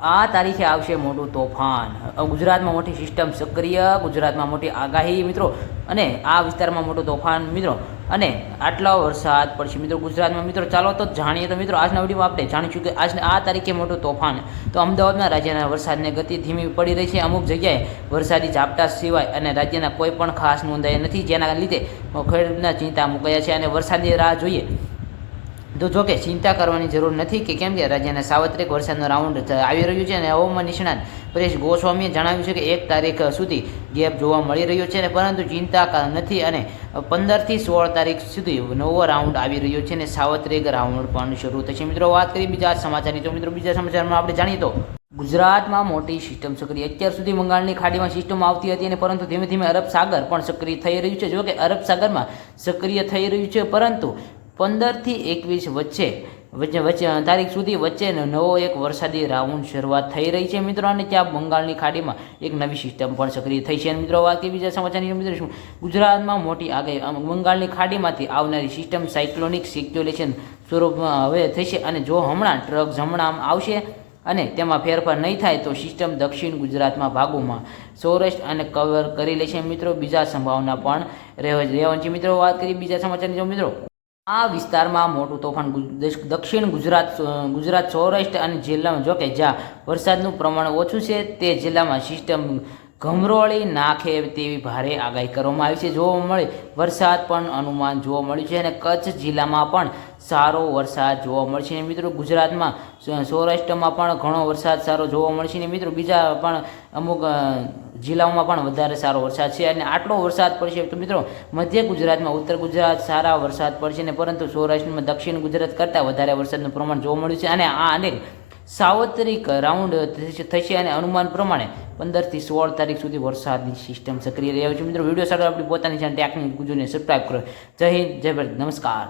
આ તારીખે આવશે મોટું તોફાન. ગુજરાતમાં મોટી સિસ્ટમ સક્રિય, ગુજરાતમાં મોટી આગાહી મિત્રો, અને આ વિસ્તારમાં મોટું તોફાન મિત્રો, અને આટલો વરસાદ પડશે મિત્રો ગુજરાતમાં. મિત્રો ચાલો તો જાણીએ. તો મિત્રો આજના વિડીયોમાં આપણે જાણીશું કે આજને આ તારીખે મોટું તોફાન. તો અમદાવાદમાં રાજ્યના વરસાદની ગતિ ધીમી પડી રહી છે. અમુક જગ્યાએ વરસાદી ઝાપટા સિવાય અને રાજ્યના કોઈ પણ ખાસ નોંધાયા નથી, જેના લીધે ખેડૂતના ચિંતા મુકાયા છે અને વરસાદની રાહ જોઈએ. તો જોકે ચિંતા કરવાની જરૂર નથી કે કેમ કે રાજ્યના સાર્વત્રિક વરસાદનો રાઉન્ડ આવી રહ્યું છે અને હવામાન નિષ્ણાત પરેશ ગોસ્વામીએ જણાવ્યું છે કે 1 તારીખ સુધી ગેપ જોવા મળી રહ્યો છે, પરંતુ ચિંતા નથી અને 15 થી 16 તારીખ સુધી નવો રાઉન્ડ આવી રહ્યો છે અને સાર્વત્રિક રાઉન્ડ પણ શરૂ થશે. મિત્રો વાત કરીએ બીજા સમાચારની. તો મિત્રો બીજા સમાચારમાં આપણે જાણીએ તો ગુજરાતમાં મોટી સિસ્ટમ સક્રિય. અત્યાર સુધી બંગાળની ખાડીમાં સિસ્ટમ આવતી હતી, અને પરંતુ ધીમે ધીમે અરબ સાગર પણ સક્રિય થઈ રહ્યું છે. જોકે અરબ સાગરમાં સક્રિય થઈ રહ્યું છે, પરંતુ 15 થી 21 વચ્ચે તારીખ સુધી વચ્ચે નવો એક વરસાદી રાઉન્ડ શરૂઆત થઈ રહી છે મિત્રો, અને ત્યાં બંગાળની ખાડીમાં એક નવી સિસ્ટમ પણ સક્રિય થઈ છે. મિત્રો વાત કરીએ બીજા સમાચારની. મિત્રો શું ગુજરાતમાં મોટી આગાહી. બંગાળની ખાડીમાંથી આવનારી સિસ્ટમ સાયક્લોનિક સિક્યુલેશન સ્વરૂપમાં હવે થશે, અને જો હમણાં ટ્રક હમણાં આવશે અને તેમાં ફેરફાર નહીં થાય તો સિસ્ટમ દક્ષિણ ગુજરાતમાં ભાગોમાં સૌરાષ્ટ્ર અને કવર કરી લેશે મિત્રો. બીજા સંભાવના પણ રહેવાની છે. મિત્રો વાત કરીએ બીજા સમાચારની. મિત્રો આ વિસ્તારમાં મોટું તોફાન દક્ષિણ ગુજરાત સૌરાષ્ટ્ર અને જિલ્લામાં, જોકે જ્યાં વરસાદનું પ્રમાણ ઓછું છે તે જિલ્લામાં સિસ્ટમ ગમરોળી નાખે તેવી ભારે આગાહી કરવામાં આવી છે. જોવા મળે વરસાદ પણ અનુમાન જોવા મળ્યું છે, અને કચ્છ જિલ્લામાં પણ સારો વરસાદ જોવા મળશે. મિત્રો ગુજરાતમાં સૌરાષ્ટ્રમાં પણ ઘણો વરસાદ સારો જોવા મળશે, ને મિત્રો બીજા પણ અમુક જિલ્લાઓમાં પણ વધારે સારો વરસાદ છે. અને આટલો વરસાદ પડશે તો મિત્રો મધ્ય ગુજરાતમાં, ઉત્તર ગુજરાત સારા વરસાદ પડશે ને, પરંતુ સૌરાષ્ટ્રમાં દક્ષિણ ગુજરાત કરતાં વધારે વરસાદનું પ્રમાણ જોવા મળ્યું છે. અને આ અનેક સાર્વત્રિક રાઉન્ડ થશે, અને અનુમાન પ્રમાણે 15 થી 16 તારીખ સુધી વરસાદની સિસ્ટમ સક્રિય રહે છે. મિત્રો વિડીયો સારો આપણી પોતાની ચેનલ ટેકનિક ગુજરાતને સબસ્ક્રાઈબ કરો. જય હિન્દ, જય ભારત, નમસ્કાર.